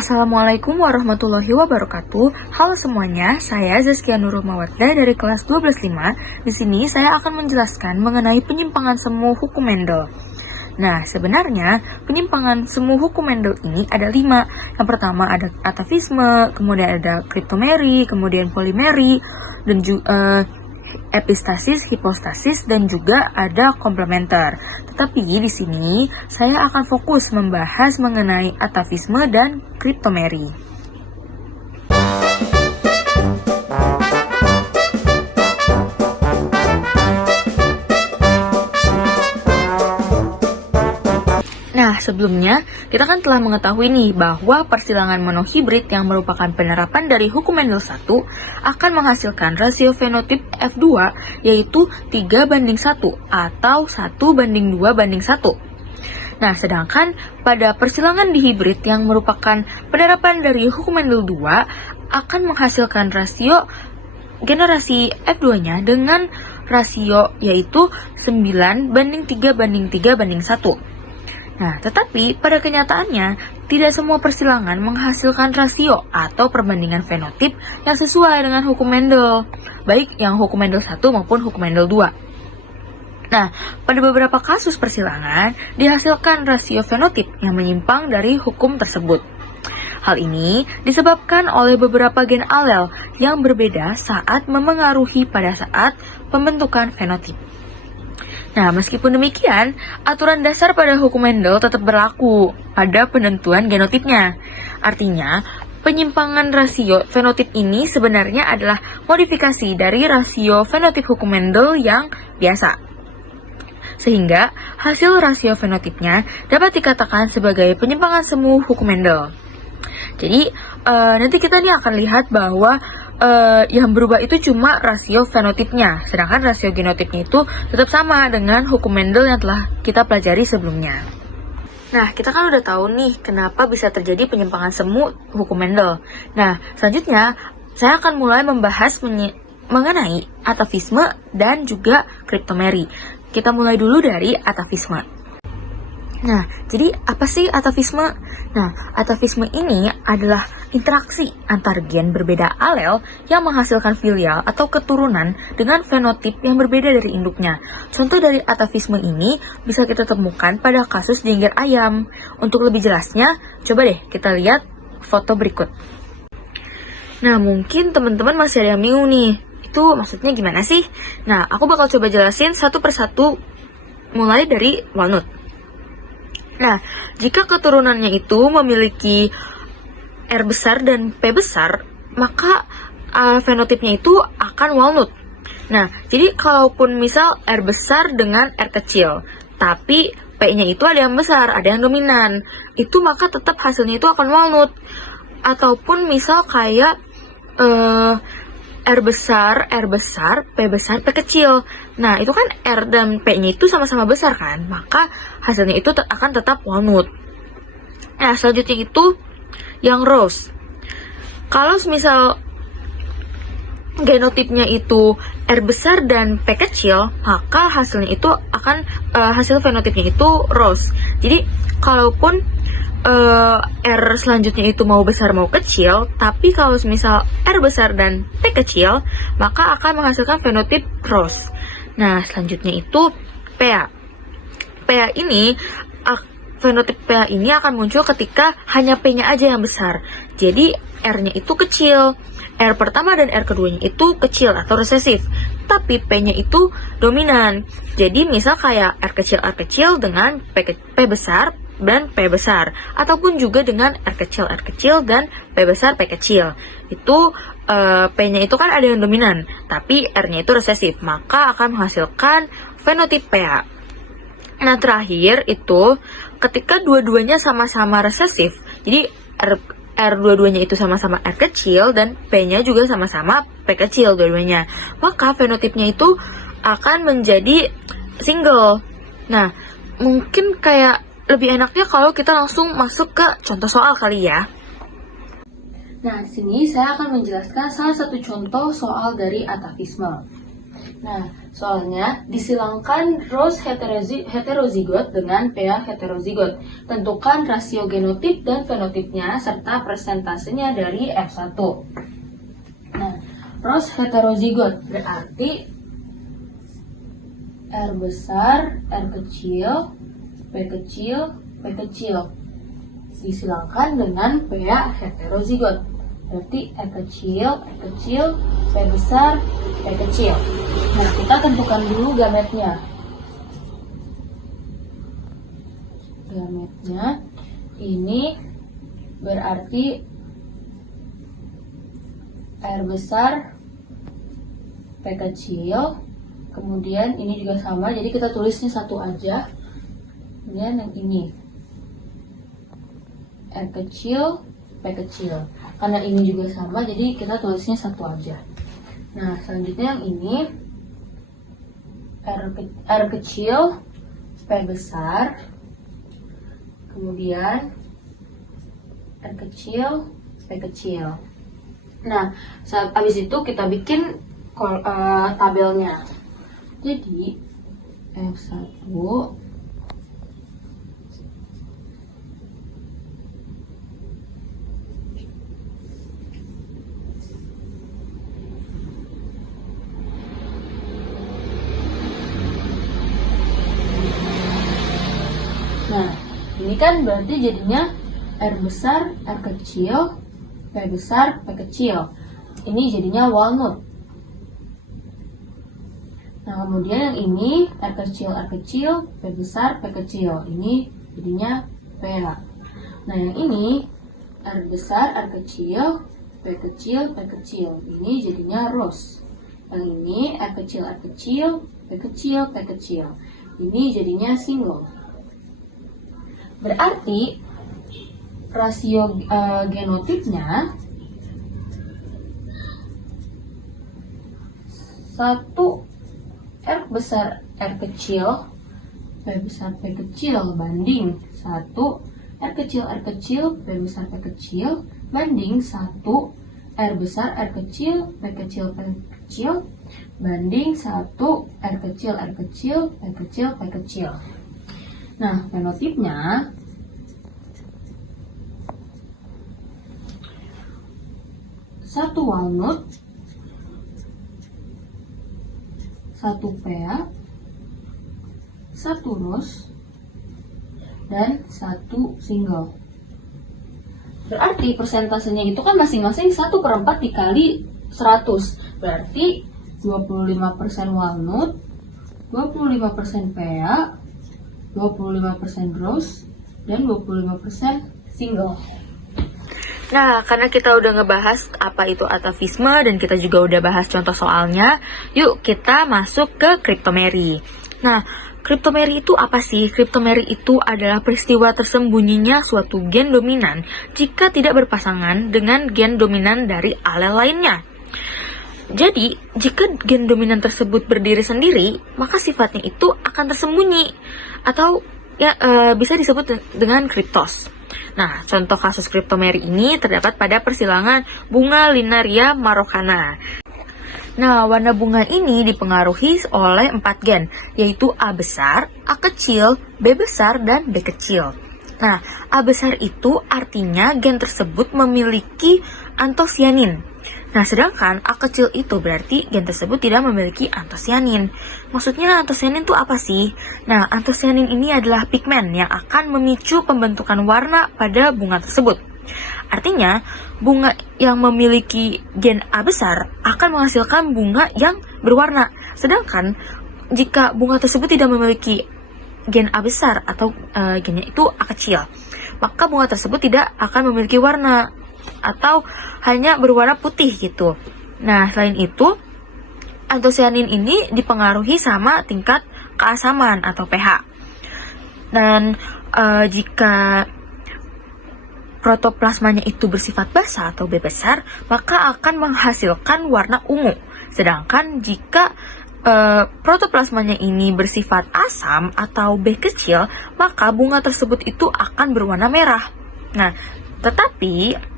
Assalamualaikum warahmatullahi wabarakatuh. Halo semuanya, saya Zaskia Nurul Mawaddah dari kelas 12.5. Di sini saya akan menjelaskan mengenai penyimpangan semu hukum Mendel. Nah, sebenarnya penyimpangan semu hukum Mendel ini ada 5. Yang pertama ada atavisme, kemudian ada kriptomeri, kemudian polimeri, dan juga epistasis, hipostasis, dan juga ada komplementer. Tetapi di sini saya akan fokus membahas mengenai atavisme dan kriptomeri. Nah, sebelumnya kita kan telah mengetahui nih bahwa persilangan monohibrid yang merupakan penerapan dari hukum Mendel 1 akan menghasilkan rasio fenotip F2 yaitu 3:1 atau 1:2:1. Nah, sedangkan pada persilangan dihibrid yang merupakan penerapan dari hukum Mendel 2 akan menghasilkan rasio generasi F2-nya dengan rasio yaitu 9:3:3:1. Nah, tetapi pada kenyataannya, tidak semua persilangan menghasilkan rasio atau perbandingan fenotip yang sesuai dengan hukum Mendel, baik yang hukum Mendel 1 maupun hukum Mendel 2. Nah, pada beberapa kasus persilangan, dihasilkan rasio fenotip yang menyimpang dari hukum tersebut. Hal ini disebabkan oleh beberapa gen alel yang berbeda saat memengaruhi pada saat pembentukan fenotip. Nah, meskipun demikian, aturan dasar pada hukum Mendel tetap berlaku pada penentuan genotipnya. Artinya, penyimpangan rasio fenotip ini sebenarnya adalah modifikasi dari rasio fenotip hukum Mendel yang biasa. Sehingga, hasil rasio fenotipnya dapat dikatakan sebagai penyimpangan semu hukum Mendel. Jadi, nanti kita nih akan lihat bahwa yang berubah itu cuma rasio fenotipnya, sedangkan rasio genotipnya itu tetap sama dengan hukum Mendel yang telah kita pelajari sebelumnya. Nah, kita kan udah tahu nih kenapa bisa terjadi penyimpangan semu hukum Mendel. Nah, selanjutnya saya akan mulai membahas mengenai atavisme dan juga kriptomeri. Kita mulai dulu dari atavisme. Nah, jadi apa sih atavisme? Nah, atavisme ini adalah interaksi antar gen berbeda alel yang menghasilkan filial atau keturunan dengan fenotip yang berbeda dari induknya. Contoh dari atavisme ini bisa kita temukan pada kasus jengger ayam. Untuk lebih jelasnya, coba deh kita lihat foto berikut. Nah, mungkin teman-teman masih ada yang bingung nih, itu maksudnya gimana sih? Nah, aku bakal coba jelasin satu persatu mulai dari walnut. Nah, jika keturunannya itu memiliki R besar dan P besar, maka fenotipnya itu akan walnut. Nah, jadi kalaupun misal R besar dengan R kecil, tapi P-nya itu ada yang besar, ada yang dominan, itu maka tetap hasilnya itu akan walnut. Ataupun misal kayak R besar, P besar, P kecil. Nah, itu kan R dan P-nya itu sama-sama besar kan? Maka hasilnya itu akan tetap walnut. Nah, selanjutnya itu yang rose. Kalau misal genotipnya itu R besar dan P kecil, maka hasilnya itu akan hasil fenotipnya itu rose. Jadi, kalaupun R selanjutnya itu mau besar mau kecil, tapi kalau misal R besar dan P kecil, maka akan menghasilkan fenotip rose. Nah, selanjutnya itu PA. PA ini, fenotip PA ini akan muncul ketika hanya P-nya aja yang besar. Jadi, R-nya itu kecil. R pertama dan R keduanya itu kecil atau resesif. Tapi P-nya itu dominan. Jadi, misal kayak R kecil dengan P besar dan P besar, ataupun juga dengan R kecil dan P besar, P kecil. Itu P-nya itu kan ada yang dominan, tapi R-nya itu resesif, maka akan menghasilkan fenotip PA. Nah, terakhir itu ketika dua-duanya sama-sama resesif, jadi R dua-duanya itu sama-sama R kecil dan P-nya juga sama-sama P kecil dua-duanya, maka fenotipnya itu akan menjadi single. Nah, mungkin kayak lebih enaknya kalau kita langsung masuk ke contoh soal kali ya. Nah, di sini saya akan menjelaskan salah satu contoh soal dari atavisme. Nah, soalnya disilangkan Rose heterozigot dengan pea heterozigot. Tentukan rasio genotip dan fenotipnya serta persentasenya dari F1. Nah, Rose heterozigot berarti R besar, R kecil, P kecil, P kecil. Disilangkan dengan pea heterozigot. Berarti R kecil, P besar, P kecil. Nah, kita tentukan dulu gametnya. Gametnya ini berarti R besar, P kecil. Kemudian ini juga sama, jadi kita tulisnya satu aja. Kemudian yang ini R kecil, P kecil. Karena ini juga sama, jadi kita tulisnya satu aja. Nah, selanjutnya yang ini R kecil, P besar. Kemudian R kecil, P kecil. Nah, habis itu kita bikin tabelnya. Jadi F1 Nah, ini kan berarti jadinya R besar, R kecil, P besar, P kecil. Ini jadinya walnut. Nah, kemudian yang ini R kecil, P besar, P kecil. Ini jadinya pea. Nah, yang ini R besar, R kecil, P kecil, P kecil. Ini jadinya rose. Yang ini R kecil, P kecil, P kecil. Ini jadinya single. Berarti rasio genotipnya 1 R besar R kecil, P besar P kecil banding 1 R kecil, P besar P kecil banding 1 R besar R kecil, P kecil P kecil banding 1 R kecil, P kecil, P kecil. Nah, fenotipnya satu walnut, 1 pea, 1 rose, dan 1 single. Berarti persentasenya itu kan masing-masing 1/4 dikali 100. Berarti 25% walnut, 25% pea, 25% rose, dan 25% single. Nah, karena kita udah ngebahas apa itu atavisme dan kita juga udah bahas contoh soalnya, yuk kita masuk ke kriptomeri. Nah, kriptomeri itu apa sih? Kriptomeri itu adalah peristiwa tersembunyinya suatu gen dominan jika tidak berpasangan dengan gen dominan dari alel lainnya. Jadi, jika gen dominan tersebut berdiri sendiri, maka sifatnya itu akan tersembunyi atau bisa disebut dengan kriptos. Nah, contoh kasus kriptomeri ini terdapat pada persilangan bunga Linaria marocana. Nah, warna bunga ini dipengaruhi oleh 4 gen, yaitu A besar, A kecil, B besar, dan B kecil. Nah, A besar itu artinya gen tersebut memiliki antosianin. Nah, sedangkan A kecil itu berarti gen tersebut tidak memiliki antosianin. Maksudnya antosianin itu apa sih? Nah, antosianin ini adalah pigmen yang akan memicu pembentukan warna pada bunga tersebut. Artinya, bunga yang memiliki gen A besar akan menghasilkan bunga yang berwarna. Sedangkan, jika bunga tersebut tidak memiliki gen A besar atau gennya itu A kecil, maka bunga tersebut tidak akan memiliki warna atau hanya berwarna putih gitu. Nah, selain itu, antosianin ini dipengaruhi sama tingkat keasaman atau pH. Dan jika protoplasmanya itu bersifat basa atau B besar, maka akan menghasilkan warna ungu. Sedangkan jika protoplasmanya ini bersifat asam atau B kecil, maka bunga tersebut itu akan berwarna merah. Nah, tetapi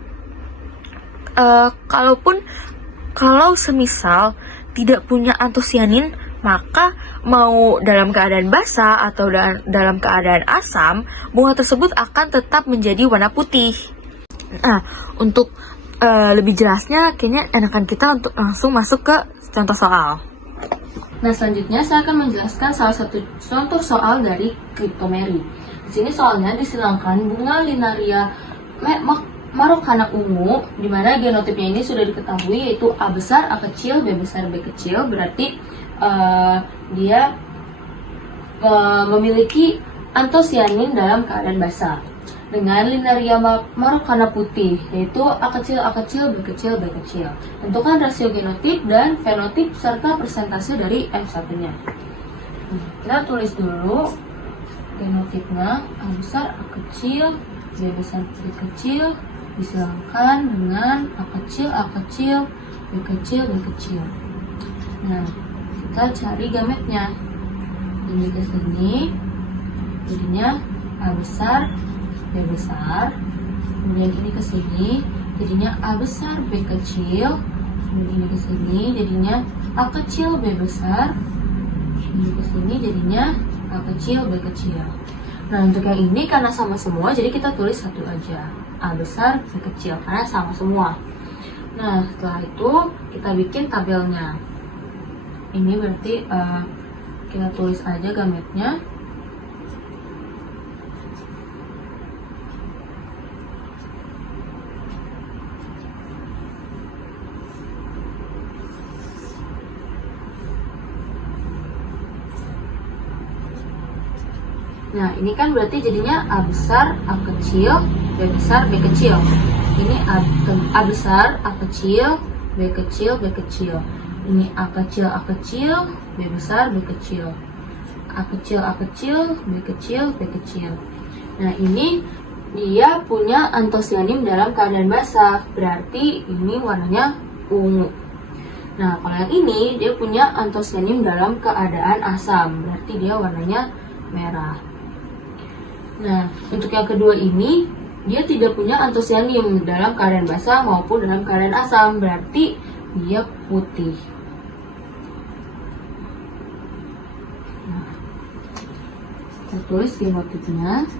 kalau semisal tidak punya antosianin, Maka mau dalam keadaan basah atau dalam keadaan asam, bunga tersebut akan tetap menjadi warna putih. Nah, untuk lebih jelasnya, kayaknya enakan kita untuk langsung masuk ke contoh soal. Nah, selanjutnya saya akan menjelaskan salah satu contoh soal dari Cryptomery. Di sini soalnya disilangkan bunga Linaria Marokana ungu, di mana genotipnya ini sudah diketahui, yaitu A besar, A kecil, B besar, B kecil. Berarti dia memiliki antosianin dalam keadaan basah. Dengan Linaria Marokana putih, yaitu A kecil, A kecil, B kecil, B kecil. Tentukan rasio genotip dan fenotip serta persentase dari F1-nya. Kita tulis dulu genotipnya. A besar, A kecil, B besar, B kecil, disilangkan dengan A kecil, A kecil, B kecil, B kecil. Nah, kita cari gametnya. Ini ke sini, jadinya A besar, B besar, kemudian ini ke sini, jadinya A besar, B kecil, kemudian ini ke sini, jadinya A kecil, B besar, ini ke sini, jadinya A kecil, B kecil. Nah, untuk yang ini karena sama semua, jadi kita tulis satu aja, A besar, B kecil, karena sama semua. Nah, setelah itu kita bikin tabelnya. Ini berarti kita tulis aja gametnya. Nah, ini kan berarti jadinya A besar, A kecil, B besar, B kecil. Ini A besar, A kecil, B kecil, B kecil. Ini A kecil, A kecil, B besar, B kecil. A kecil, A kecil, B kecil, B kecil. Nah, ini dia punya antosianin dalam keadaan basah. Berarti ini warnanya ungu. Nah, kalau yang ini dia punya antosianin dalam keadaan asam. Berarti dia warnanya merah. Nah, untuk yang kedua ini, dia tidak punya antosianin dalam keadaan basah maupun dalam keadaan asam. Berarti dia putih. Nah, kita tulis genotipnya.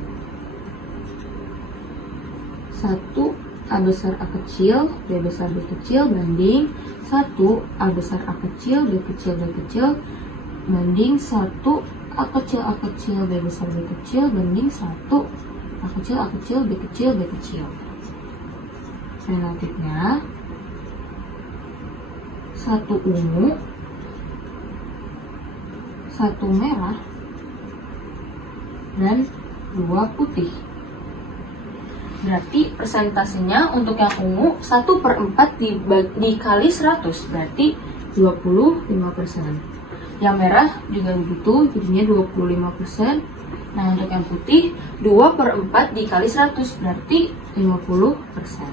1 A besar A kecil, B besar B kecil, banding 1 A besar A kecil, B kecil B kecil, banding 1 A kecil A kecil, B besar B kecil, banding 1 A kecil A kecil, B kecil B kecil. Fenotipnya 1 ungu, 1 merah, dan 2 putih. Berarti persentasenya untuk yang ungu 1/4 dikali 100, berarti 25%. Yang merah juga begitu, jadinya 25%. Nah, untuk yang putih 2/4 dikali 100, berarti 50%.